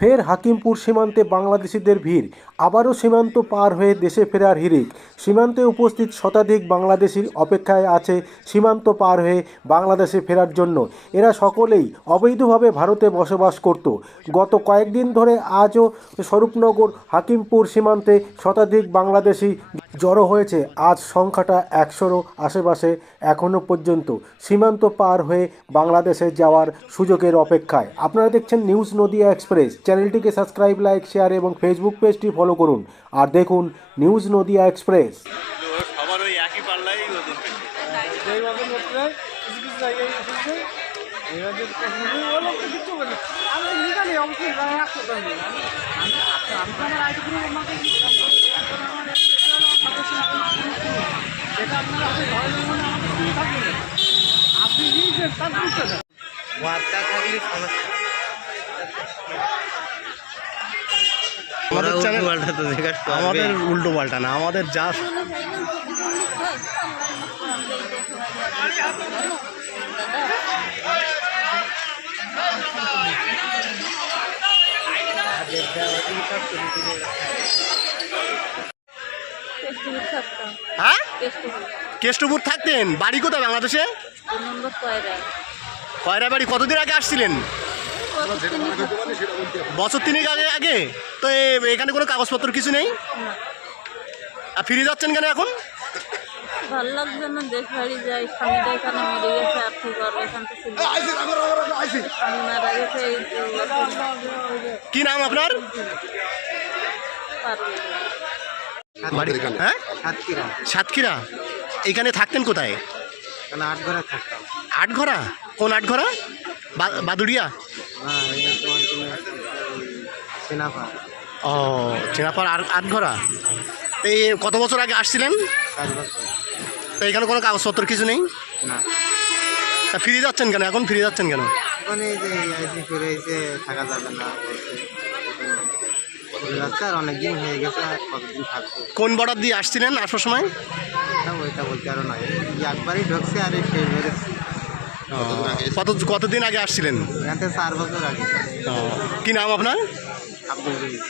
ফের হাকিমপুর সীমান্তে বাংলাদেশিদের ভিড়। আবারও সীমান্ত পার হয়ে দেশে ফেরার হিড়িক। সীমান্তে উপস্থিত শতাধিক বাংলাদেশির অপেক্ষায় আছে সীমান্ত পার হয়ে বাংলাদেশে ফেরার জন্য। এরা সকলেই অবৈধভাবে ভারতে বসবাস করত। গত কয়েকদিন ধরে আজও স্বরূপনগর হাকিমপুর সীমান্তে শতাধিক বাংলাদেশি জড়ো হয়েছে। আজ সংখ্যাটা 100-রও আশেপাশে এখনও পর্যন্ত সীমান্ত পার হয়ে বাংলাদেশে যাওয়ার সুযোগের অপেক্ষায়। আপনারা দেখছেন নিউজ নদিয়া এক্সপ্রেস। চ্যানেলটিকে সাবস্ক্রাইব, লাইক, শেয়ার এবং ফেসবুক পেজটি ফলো করুন। আর দেখুন নিউজ নদিয়া এক্সপ্রেস। সবার ওই একই পাল্লাই ওজন আমাদের উল্টো পাল্টা না, আমাদের যা হ্যাঁ কেষ্টপুর থাকতেন। বাড়ি কোথায় বাংলাদেশে? কয়রা বাড়ি। কতদিন আগে আসছিলেন? বছর তিনেক আগে। তো এখানে কোনো কাগজপত্র কিছু নেই? আর ফিরে যাচ্ছেন কেন এখন? ভালো লাগছে না, দেশ বাড়ি যাই। স্বামীটা এখানে মেরে গেছে, আর কি করবো, এখান থেকে স্বামী মারা গেছে। কি নাম আপনার? হ্যাঁ, সাতক্ষীরা। এখানে থাকতেন কোথায়? আটঘরা থাকতাম। আটঘরা? কোন আটঘরা? বাদুড়িয়া? ও, চেনাপাড় আটঘরা। এই কত বছর আগে আসছিলেন? 5 বছর। তো এখানে কোনো কাগজপত্র কিছু নেই? না। তা ফিরে যাচ্ছেন কেন এখন? ফিরে যাচ্ছেন কেন? মানে এই যে আইসি ফিরে এসে থাকা যাবে না, যাচ্ছে। আর অনেকদিন হয়ে গেছে, আর কতদিন থাকবো। কোন বর্ডার দিয়ে আসছিলেন আসার সময়? ওইটা বলতে আরো নয়, একবারই ঢুকছে আর ফের বেরোচ্ছে। কতদিন আগে আসছিলেন? এখান থেকে 4 বছর আগে। কি নাম আপনার? আব্দুল রহিম।